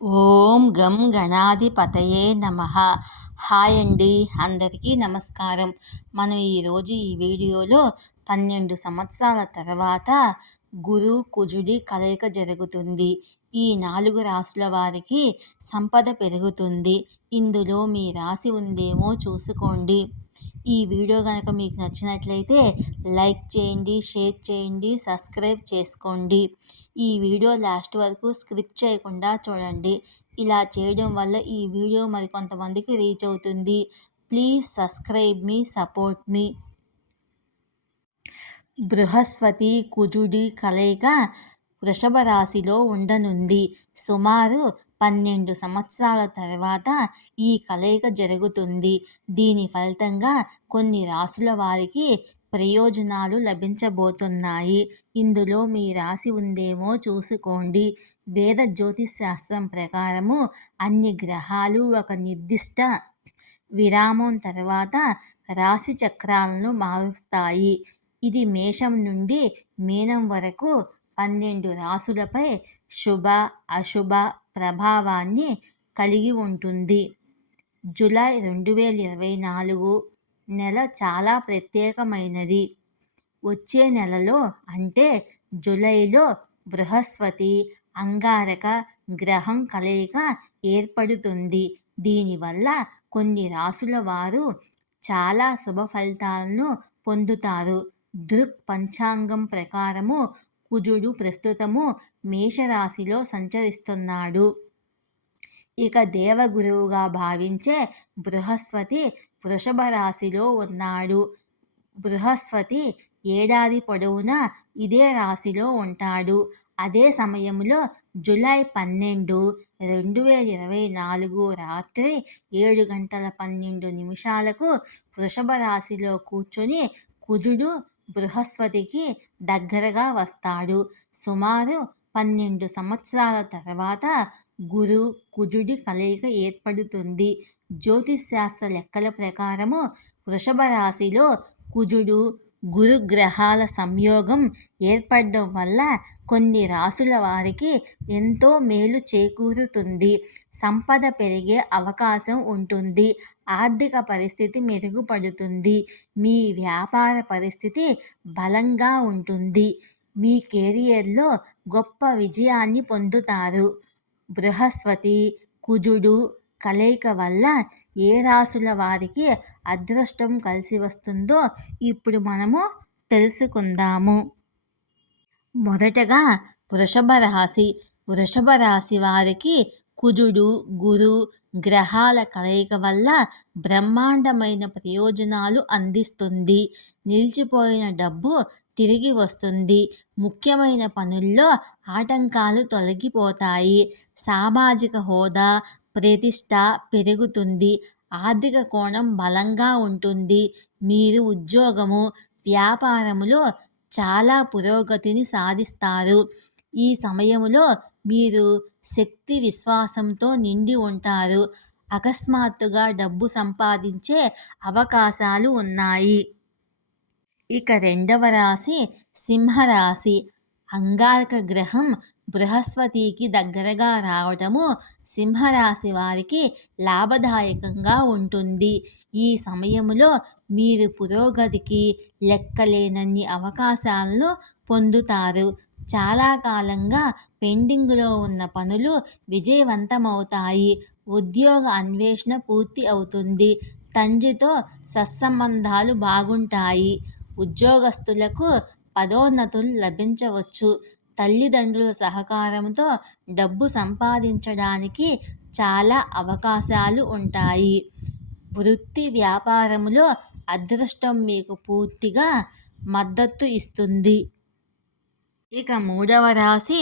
ఓం గం గణాధిపతయే నమః. హాయ్ అండి, అందరికీ నమస్కారం. మనం ఈరోజు ఈ వీడియోలో 12 సంవత్సరాల తర్వాత గురు కుజుడి కలయిక జరుగుతుంది. ఈ 4 రాశుల వారికి సంపద పెరుగుతుంది. ఇందులో మీ రాశి ఉందేమో చూసుకోండి. ఈ వీడియో కనుక మీకు నచ్చినట్లయితే లైక్ చేయండి, షేర్ చేయండి, సబ్స్క్రైబ్ చేసుకోండి. ఈ వీడియో లాస్ట్ వరకు స్కిప్ చేయకుండా చూడండి. ఇలా చేయడం వల్ల ఈ వీడియో మరికొంతమందికి రీచ్ అవుతుంది. ప్లీజ్ సబ్స్క్రైబ్ మీ, సపోర్ట్ మీ. బృహస్పతి కుజుడి కలయిక వృషభ రాశిలో ఉండనుంది. సుమారు 12 సంవత్సరాల తర్వాత ఈ కలయిక జరుగుతుంది. దీని ఫలితంగా కొన్ని రాశుల వారికి ప్రయోజనాలు లభించబోతున్నాయి. ఇందులో మీ రాశి ఉందేమో చూసుకోండి. వేద జ్యోతిష్ శాస్త్రం ప్రకారము అన్ని గ్రహాలు ఒక నిర్దిష్ట విరామం తర్వాత రాశి చక్రాలను మారుస్తాయి. ఇది మేషం నుండి మీనం వరకు 12 రాశులపై శుభ అశుభ ప్రభావాన్ని కలిగి ఉంటుంది. జూలై 2024 నెల చాలా ప్రత్యేకమైనది. వచ్చే నెలలో అంటే జూలైలో బృహస్పతి అంగారక గ్రహం కలయిక ఏర్పడుతుంది. దీనివల్ల కొన్ని రాశుల వారు చాలా శుభ ఫలితాలను పొందుతారు. దృక్ పంచాంగం ప్రకారము కుజుడు ప్రస్తుతము మేషరాశిలో సంచరిస్తున్నాడు. ఇక దేవగురువుగా భావించే బృహస్పతి వృషభ రాశిలో ఉన్నాడు. బృహస్పతి ఏడాది పొడవునా ఇదే రాశిలో ఉంటాడు. అదే సమయంలో జూలై 12, 2024 రాత్రి 7:12 వృషభ రాశిలో కూర్చొని కుజుడు బృహస్పతికి దగ్గరగా వస్తాడు. సుమారు 12 సంవత్సరాల తర్వాత గురు కుజుడి కలయిక ఏర్పడుతుంది. జ్యోతిష్ శాస్త్ర లెక్కల ప్రకారము వృషభ రాశిలో కుజుడు గురు గ్రహాల సంయోగం ఏర్పడడం వల్ల కొన్ని రాశుల వారికి ఎంతో మేలు చేకూరుతుంది. సంపద పెరిగే అవకాశం ఉంటుంది. ఆర్థిక పరిస్థితి మెరుగుపడుతుంది. మీ వ్యాపార పరిస్థితి బలంగా ఉంటుంది. మీ కెరియర్లో గొప్ప విజయాన్ని పొందుతారు. బృహస్పతి కుజుడు కలయిక వల్ల ఏ రాశుల వారికి అదృష్టం కలిసి వస్తుందో ఇప్పుడు మనము తెలుసుకుందాము. మొదటగా వృషభ రాశి. వృషభ రాశి వారికి కుజుడు గురు గ్రహాల కలయిక వల్ల బ్రహ్మాండమైన ప్రయోజనాలు అందిస్తుంది. నిలిచిపోయిన డబ్బు తిరిగి వస్తుంది. ముఖ్యమైన పనుల్లో ఆటంకాలు తొలగిపోతాయి. సామాజిక హోదా ప్రతిష్ట పెరుగుతుంది. ఆర్థిక కోణం బలంగా ఉంటుంది. మీరు ఉద్యోగము వ్యాపారములో చాలా పురోగతిని సాధిస్తారు. ఈ సమయంలో మీరు శక్తి విశ్వాసంతో నిండి ఉంటారు. అకస్మాత్తుగా డబ్బు సంపాదించే అవకాశాలు ఉన్నాయి. ఇక రెండవ రాశి సింహరాశి. అంగారక గ్రహం బృహస్పతికి దగ్గరగా రావటము సింహరాశి వారికి లాభదాయకంగా ఉంటుంది. ఈ సమయంలో మీరు పురోగతికి లెక్కలేనన్ని అవకాశాలను పొందుతారు. చాలా కాలంగా పెండింగ్లో ఉన్న పనులు విజయవంతమవుతాయి. ఉద్యోగ అన్వేషణ పూర్తి అవుతుంది. తండ్రితో సత్సంబంధాలు బాగుంటాయి. ఉద్యోగస్తులకు పదోన్నతులు లభించవచ్చు. తల్లిదండ్రుల సహకారంతో డబ్బు సంపాదించడానికి చాలా అవకాశాలు ఉంటాయి. వృత్తి వ్యాపారములో అదృష్టం మీకు పూర్తిగా మద్దతు ఇస్తుంది. ఇక మూడవ రాశి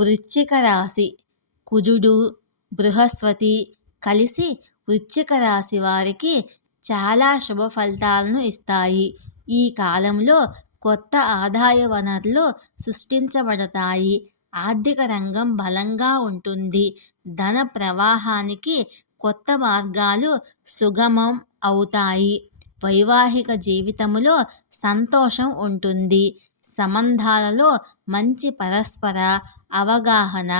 వృశ్చిక రాశి. కుజుడు బృహస్పతి కలిసి వృశ్చిక రాశి వారికి చాలా శుభ ఫలితాలను ఇస్తాయి. ఈ కాలంలో కొత్త ఆదాయ వనరులు సృష్టించబడతాయి. ఆర్థిక రంగం బలంగా ఉంటుంది. ధన ప్రవాహానికి కొత్త మార్గాలు సుగమం అవుతాయి. వైవాహిక జీవితంలో సంతోషం ఉంటుంది. సంబంధాలలో మంచి పరస్పర అవగాహన,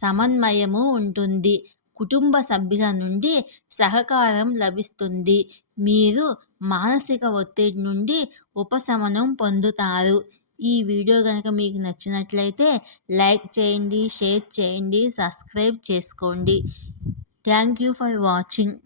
సమన్వయము ఉంటుంది. కుటుంబ సభ్యుల నుండి సహకారం లభిస్తుంది. మీరు మానసిక ఒత్తిడి నుండి ఉపశమనం పొందుతారు. ఈ వీడియో కనుక మీకు నచ్చినట్లయితే లైక్ చేయండి, షేర్ చేయండి, సబ్స్క్రైబ్ చేసుకోండి. Thank you for watching.